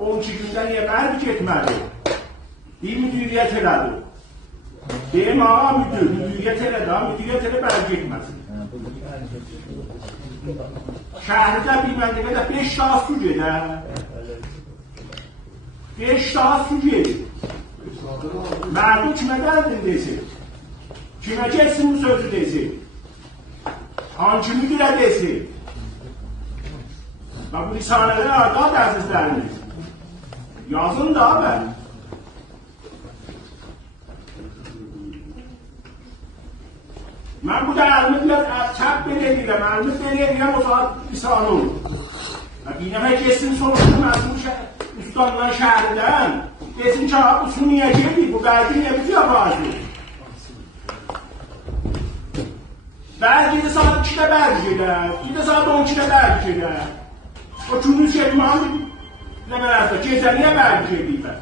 12 gündə niyə bərbi getmədi? Deyim, müdiriyyət elədi. Deyim, ağa müdür, müdiriyyət elədi, müdiriyyət elə bərbi getməsin. Şəhərdə bir məntəqədə 5 daha su gedir. 5 daha su gedir. Mərdum kimə gəldin desin? Kimə geçsin bu sözü desin? Hangi müdürə desin? Və bu lisanələr arqad əzizləriniz. Yazın da abi. Mən bu da əlimi biraz çəp belə edirəm, əlimi belə edirəm, o saat lisanı olur. Bir nəfər geçsin soruşsun, məsul ustandan şəhərindən, desin ki, bu su niyə gedir, bu qaydı niyə bitiyor razı? Bəzi de saat 2'də bəzi gedir, bir de saat 12'də bəzi gedir. O günün şeymanı demələrdə, gecəliyə bəzi gedir bə.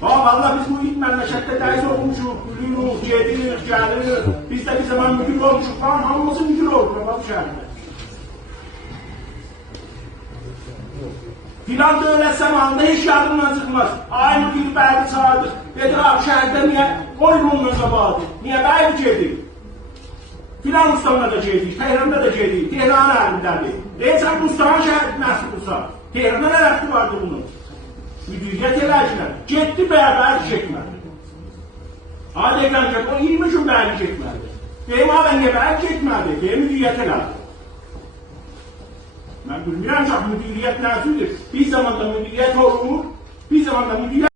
Valla biz bu ilk məmləkətdə dərs olmuşuq, gülüyoruz, gedirik, gəlirik. Biz de bir zaman müdür olmuşuq falan, hamımızı müdür olmuşuq bu şəhərdə. Filan dövlət zamanında heç yardımdan çıxmaz. Ay müdür bəzi çağırdık. Dedi abi şəhərdə niyə oyununla qabadı? Niyə bəzi gedir? Filan ustanla da gedik, Tehran'da da gedik, Tehran əlimdədir. Deyəcəm, ustanın şəhəri məhsulsa. Tehran'da nə rəfti vardı bunun? Müdiriyyət eləcilər. Getdi bərabər çəkmədi. Adı ekrən ki, o 20 gün bəri çəkmədi. Deyim, abi, niyə bəri çəkmədi? Deyim, müdiriyyət elədi. Mən bilmirəm ki, müdiriyyət nəzirdir. Bir zamanda müdiriyyət olur, bir zamanda müdiriyyət